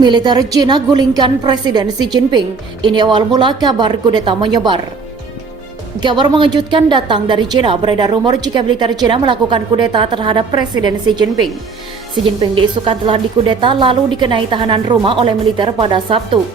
Militer Cina gulingkan Presiden Xi Jinping. Ini awal mula kabar kudeta menyebar. Kabar mengejutkan datang dari Cina. Beredar rumor jika militer Cina melakukan kudeta terhadap Presiden Xi Jinping. Xi Jinping diisukan telah dikudeta lalu dikenai tahanan rumah oleh militer pada Sabtu.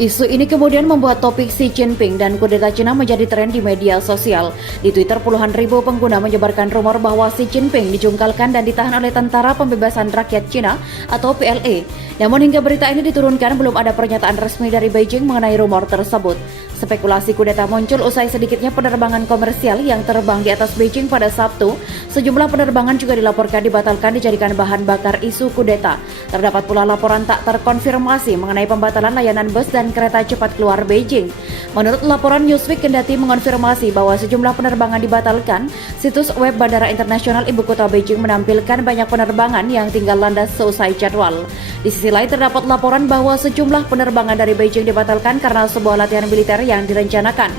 Isu ini kemudian membuat topik Xi Jinping dan kudeta Cina menjadi tren di media sosial. Di Twitter, puluhan ribu pengguna menyebarkan rumor bahwa Xi Jinping dijungkalkan dan ditahan oleh Tentara Pembebasan Rakyat Cina atau PLA. Namun hingga berita ini diturunkan, belum ada pernyataan resmi dari Beijing mengenai rumor tersebut. Spekulasi kudeta muncul usai sedikitnya penerbangan komersial yang terbang di atas Beijing pada Sabtu. Sejumlah penerbangan juga dilaporkan dibatalkan dijadikan bahan bakar isu kudeta. Terdapat pula laporan tak terkonfirmasi mengenai pembatalan layanan bus dan kereta cepat keluar Beijing. Menurut laporan Newsweek, kendati mengonfirmasi bahwa sejumlah penerbangan dibatalkan, situs web Bandara Internasional Ibu Kota Beijing menampilkan banyak penerbangan yang tinggal landas seusai jadwal. Di sisi lain, terdapat laporan bahwa sejumlah penerbangan dari Beijing dibatalkan karena sebuah latihan militer yang direncanakan.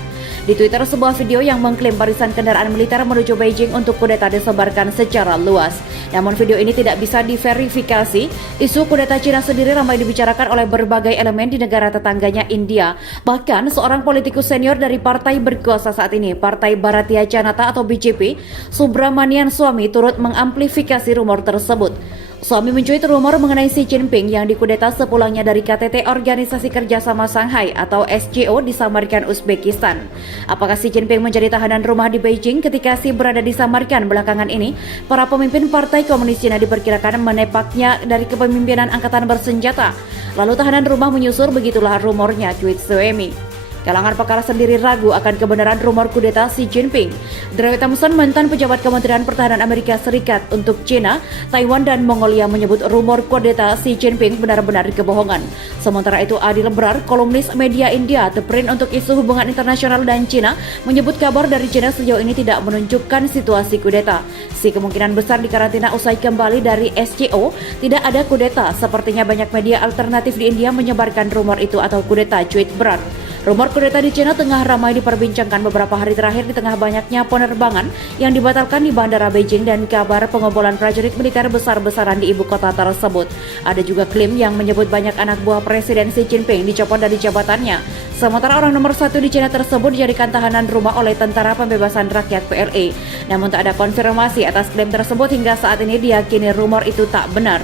Di Twitter, sebuah video yang mengklaim barisan kendaraan militer menuju Beijing untuk kudeta disebarkan secara luas. Namun video ini tidak bisa diverifikasi. Isu kudeta Cina sendiri ramai dibicarakan oleh berbagai elemen di negara tetangganya India. Bahkan seorang politikus senior dari partai berkuasa saat ini, Partai Bharatiya Janata atau BJP, Subramanian Swamy, turut mengamplifikasi rumor tersebut. Swamy mencuit rumor mengenai Xi Jinping yang dikudeta sepulangnya dari KTT Organisasi Kerjasama Shanghai atau SCO di Samarkand, Uzbekistan. Apakah Xi Jinping menjadi tahanan rumah di Beijing ketika Xi berada di Samarkand belakangan ini? Para pemimpin Partai Komunis Cina diperkirakan menepaknya dari kepemimpinan angkatan bersenjata. Lalu tahanan rumah menyusur, begitulah rumornya, tweet Swamy. Kalangan pakar sendiri ragu akan kebenaran rumor kudeta Xi Jinping. Drew Thompson, mantan pejabat Kementerian Pertahanan Amerika Serikat untuk Cina, Taiwan, dan Mongolia, menyebut rumor kudeta Xi Jinping benar-benar kebohongan. Sementara itu, Adil Brar, kolumnis media India The Print untuk isu hubungan internasional dan Cina, menyebut kabar dari Cina sejauh ini tidak menunjukkan situasi kudeta. Xi kemungkinan besar dikarantina usai kembali dari SCO. Tidak ada kudeta. Sepertinya banyak media alternatif di India menyebarkan rumor itu atau kudeta, tweet Brar. Rumor kudeta di Cina tengah ramai diperbincangkan beberapa hari terakhir di tengah banyaknya penerbangan yang dibatalkan di Bandara Beijing dan kabar pengumpulan prajurit militer besar-besaran di ibu kota tersebut. Ada juga klaim yang menyebut banyak anak buah Presiden Xi Jinping dicopot dari jabatannya. Sementara orang nomor 1 di Cina tersebut dijadikan tahanan rumah oleh Tentara Pembebasan Rakyat PLA. Namun tak ada konfirmasi atas klaim tersebut hingga saat ini diyakini rumor itu tak benar.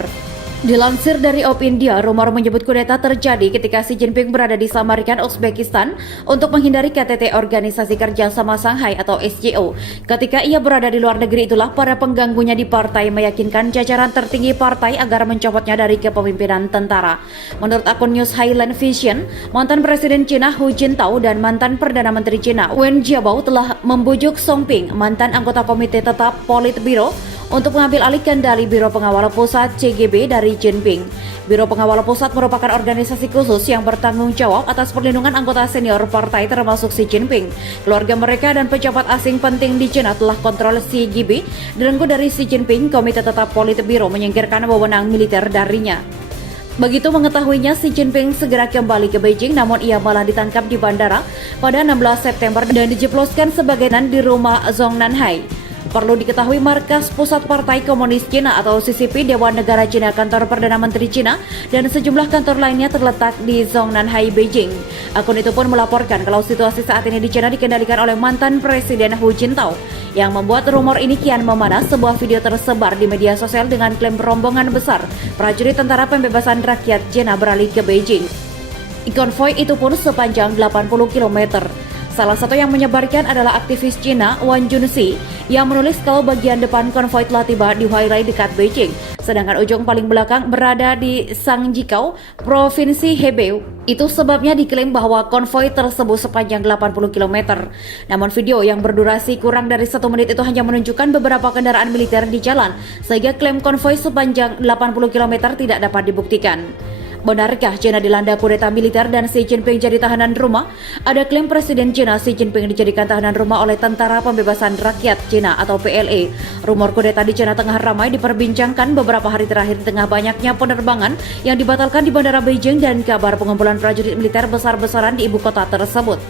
Dilansir dari Opindia, rumor menyebut kudeta terjadi ketika Xi Jinping berada di Samarkand, Uzbekistan untuk menghindari KTT Organisasi Kerjasama Shanghai atau SCO. Ketika ia berada di luar negeri itulah para pengganggunya di partai meyakinkan jajaran tertinggi partai agar mencopotnya dari kepemimpinan tentara. Menurut akun News Highland Vision, mantan Presiden Cina Hu Jintao dan mantan Perdana Menteri Cina Wen Jiabao telah membujuk Song Ping, mantan anggota Komite Tetap Politbiro, untuk mengambil alih kendali Biro Pengawal Pusat CGB dari Jinping. Biro Pengawal Pusat merupakan organisasi khusus yang bertanggung jawab atas perlindungan anggota senior partai termasuk Xi Jinping. Keluarga mereka dan pejabat asing penting di Cina telah kontrol CGB. Direnggut dari Xi Jinping, Komite Tetap Politbiro menyingkirkan wewenang militer darinya. Begitu mengetahuinya, Xi Jinping segera kembali ke Beijing, namun ia malah ditangkap di bandara pada 16 September dan dijebloskan sebagai tahanan di rumah Zongnanhai. Perlu diketahui, markas Pusat Partai Komunis Cina atau CCP, Dewan Negara Cina, kantor Perdana Menteri Cina, dan sejumlah kantor lainnya terletak di Zongnanhai, Beijing. Akun itu pun melaporkan kalau situasi saat ini di Cina dikendalikan oleh mantan Presiden Hu Jintao. Yang membuat rumor ini kian memanas, sebuah video tersebar di media sosial dengan klaim rombongan besar prajurit Tentara Pembebasan Rakyat Cina beralih ke Beijing. Konvoi itu pun sepanjang 80 km. Salah satu yang menyebarkan adalah aktivis Cina Wang Junxi yang menulis kalau bagian depan konvoi telah tiba di Huailai dekat Beijing, sedangkan ujung paling belakang berada di Sangjikau, Provinsi Hebei. Itu sebabnya diklaim bahwa konvoi tersebut sepanjang 80 km. Namun video yang berdurasi kurang dari 1 menit itu hanya menunjukkan beberapa kendaraan militer di jalan, sehingga klaim konvoi sepanjang 80 km tidak dapat dibuktikan. Benarkah Cina dilanda kudeta militer dan Xi Jinping jadi tahanan rumah? Ada klaim Presiden Cina Xi Jinping dijadikan tahanan rumah oleh Tentara Pembebasan Rakyat Cina atau PLA. Rumor kudeta di Cina tengah ramai diperbincangkan beberapa hari terakhir di tengah banyaknya penerbangan yang dibatalkan di Bandara Beijing dan kabar pengumpulan prajurit militer besar-besaran di ibu kota tersebut.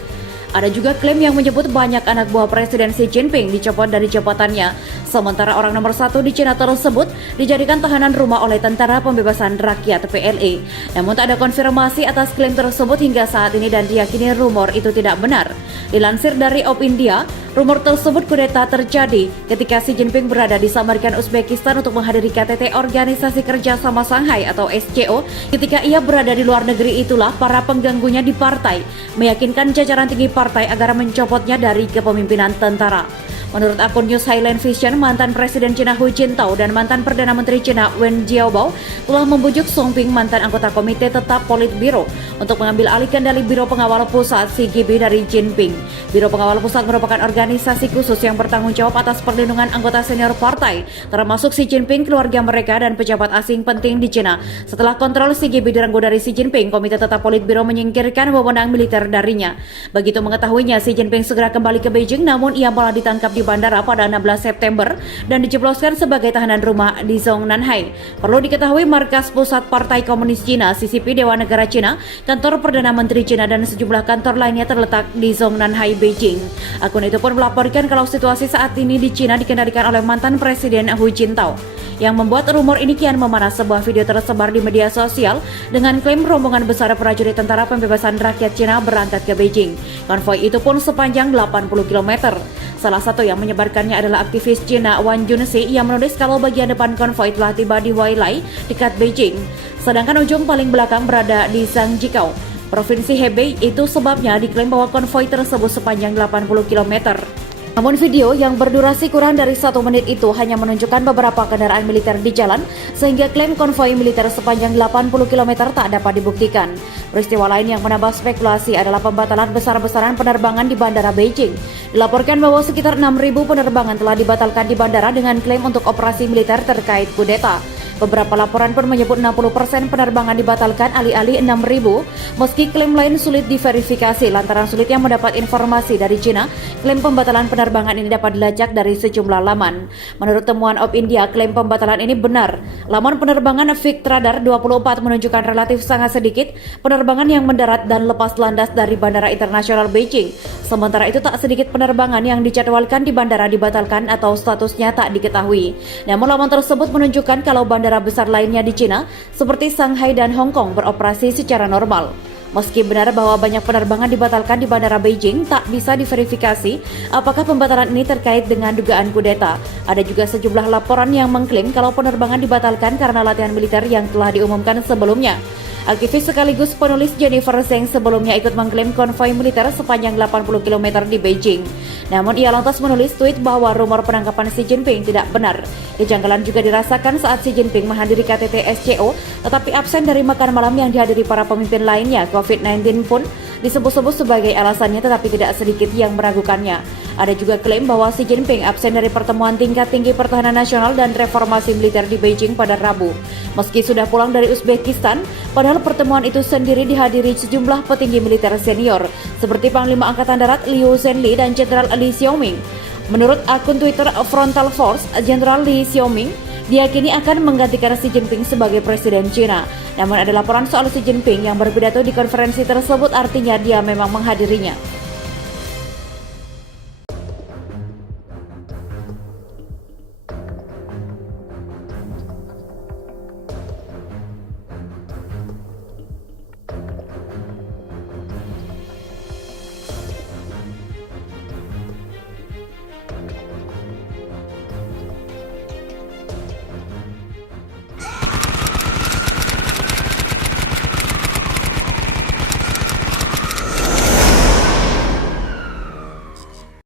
Ada juga klaim yang menyebut banyak anak buah Presiden Xi Jinping dicopot dari jabatannya, sementara orang nomor 1 di Cina tersebut dijadikan tahanan rumah oleh Tentara Pembebasan Rakyat PLA. Namun tak ada konfirmasi atas klaim tersebut hingga saat ini dan diyakini rumor itu tidak benar. Dilansir dari Op India, rumor tersebut kudeta terjadi ketika Xi Jinping berada di Samarkand, Uzbekistan untuk menghadiri KTT Organisasi Kerjasama Shanghai atau SCO. Ketika ia berada di luar negeri itulah para pengganggunya di partai meyakinkan jajaran tinggi partai agar mencopotnya dari kepemimpinan tentara. Menurut akun News Highland Vision, mantan Presiden Cina Hu Jintao dan mantan Perdana Menteri Cina Wen Jiabao telah membujuk Song Ping, mantan anggota Komite Tetap Politbiro, untuk mengambil alih kendali Biro Pengawal Pusat CGB dari Jinping. Biro Pengawal Pusat merupakan organisasi khusus yang bertanggung jawab atas perlindungan anggota senior partai, termasuk Xi Jinping, keluarga mereka, dan pejabat asing penting di Cina. Setelah kontrol CGB direnggut dari Xi Jinping, Komite Tetap Politbiro menyingkirkan wewenang militer darinya. Begitu mengetahuinya, Xi Jinping segera kembali ke Beijing, namun ia malah ditangkap di bandara pada 16 September dan dijebloskan sebagai tahanan rumah di Zhongnanhai. Perlu diketahui, markas pusat Partai Komunis Cina, CCP Dewan Negara Cina, kantor Perdana Menteri Cina, dan sejumlah kantor lainnya terletak di Zhongnanhai, Beijing. Akun itu pun melaporkan kalau situasi saat ini di Cina dikendalikan oleh mantan Presiden Hu Jintao. Yang membuat rumor ini kian memanas, sebuah video tersebar di media sosial dengan klaim rombongan besar prajurit Tentara Pembebasan Rakyat Cina berangkat ke Beijing. Konvoi itu pun sepanjang 80 km. Salah satu yang menyebarkannya adalah aktivis Cina Wang Junxi yang menulis kalau bagian depan konvoi telah tiba di Huailai, dekat Beijing, sedangkan ujung paling belakang berada di Zhangjiakou, Provinsi Hebei. Itu sebabnya diklaim bahwa konvoi tersebut sepanjang 80 km. Namun video yang berdurasi kurang dari 1 menit itu hanya menunjukkan beberapa kendaraan militer di jalan, sehingga klaim konvoi militer sepanjang 80 km tak dapat dibuktikan. Peristiwa lain yang menambah spekulasi adalah pembatalan besar-besaran penerbangan di Bandara Beijing. Dilaporkan bahwa sekitar 6.000 penerbangan telah dibatalkan di bandara dengan klaim untuk operasi militer terkait kudeta. Beberapa laporan pun menyebut 60% penerbangan dibatalkan alih-alih 6.000, meski klaim lain sulit diverifikasi lantaran sulitnya mendapat informasi dari Cina. Klaim pembatalan penerbangan ini dapat dilacak dari sejumlah laman. Menurut temuan Op India, klaim pembatalan ini benar. Laman penerbangan Vict Radar 24 menunjukkan relatif sangat sedikit penerbangan yang mendarat dan lepas landas dari Bandara Internasional Beijing. Sementara itu tak sedikit penerbangan yang dijadwalkan di bandara dibatalkan atau statusnya tak diketahui. Namun laman tersebut menunjukkan kalau bandara besar lainnya di Cina seperti Shanghai dan Hong Kong beroperasi secara normal. Meski benar bahwa banyak penerbangan dibatalkan di Bandara Beijing, tak bisa diverifikasi apakah pembatalan ini terkait dengan dugaan kudeta. Ada juga sejumlah laporan yang mengklaim kalau penerbangan dibatalkan karena latihan militer yang telah diumumkan sebelumnya. Aktivis sekaligus penulis Jennifer Zheng sebelumnya ikut mengklaim konvoi militer sepanjang 80 km di Beijing. Namun ia lantas menulis tweet bahwa rumor penangkapan Xi Jinping tidak benar. Kejanggalan juga dirasakan saat Xi Jinping menghadiri KTT SCO tetapi absen dari makan malam yang dihadiri para pemimpin lainnya. COVID-19 pun disebut-sebut sebagai alasannya, tetapi tidak sedikit yang meragukannya. Ada juga klaim bahwa Xi Jinping absen dari pertemuan tingkat tinggi pertahanan nasional dan reformasi militer di Beijing pada Rabu. Meski sudah pulang dari Uzbekistan, padahal pertemuan itu sendiri dihadiri sejumlah petinggi militer senior seperti Panglima Angkatan Darat Liu Zhenli dan Jenderal Li Xiaoming. Menurut akun Twitter Frontal Force, Jenderal Li Xiaoming diyakini akan menggantikan Xi Jinping sebagai Presiden Cina. Namun ada laporan soal Xi Jinping yang berpidato di konferensi tersebut, artinya dia memang menghadirinya.